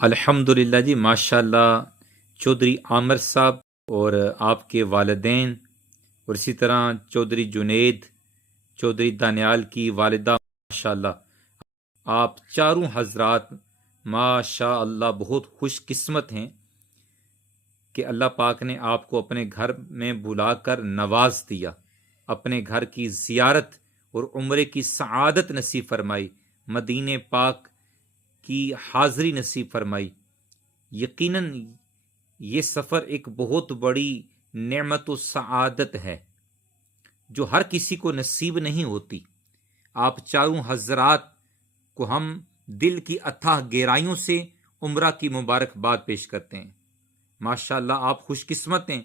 الحمدللہ جی، ماشاء اللہ چودھری عامر صاحب اور آپ کے والدین اور اسی طرح چودھری جنید چودھری دانیال کی والدہ، ماشاء اللہ آپ چاروں حضرات ماشاء اللہ بہت خوش قسمت ہیں کہ اللہ پاک نے آپ کو اپنے گھر میں بلا کر نواز دیا، اپنے گھر کی زیارت اور عمرے کی سعادت نصیب فرمائی، مدینے پاک کی حاضری نصیب فرمائی۔ یقیناً یہ سفر ایک بہت بڑی نعمت و سعادت ہے جو ہر کسی کو نصیب نہیں ہوتی۔ آپ چاروں حضرات کو ہم دل کی اتھاہ گہرائیوں سے عمرہ کی مبارکباد پیش کرتے ہیں۔ ماشاء اللہ آپ خوش قسمت ہیں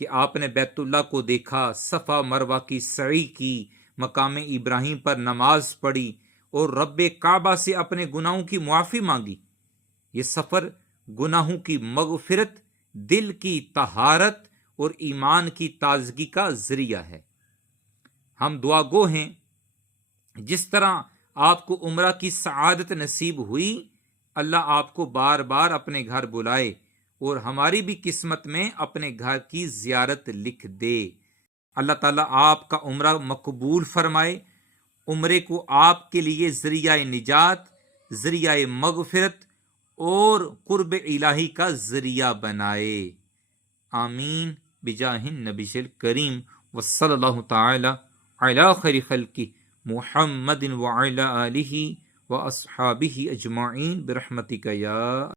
کہ آپ نے بیت اللہ کو دیکھا، صفا مروہ کی سعی کی، مقام ابراہیم پر نماز پڑھی اور رب کعبہ سے اپنے گناہوں کی معافی مانگی۔ یہ سفر گناہوں کی مغفرت، دل کی طہارت اور ایمان کی تازگی کا ذریعہ ہے۔ ہم دعا گو ہیں جس طرح آپ کو عمرہ کی سعادت نصیب ہوئی، اللہ آپ کو بار بار اپنے گھر بلائے اور ہماری بھی قسمت میں اپنے گھر کی زیارت لکھ دے۔ اللہ تعالیٰ آپ کا عمرہ مقبول فرمائے، عمرے کو آپ کے لیے ذریعہ نجات، ذریعہ مغفرت اور قرب الہی کا ذریعہ بنائے۔ آمین بجاہ النبی الکریم وصلی اللہ تعالی علی خیر خلقہ محمد وعلی آلہ واصحابہ اجمعین برحمتک یا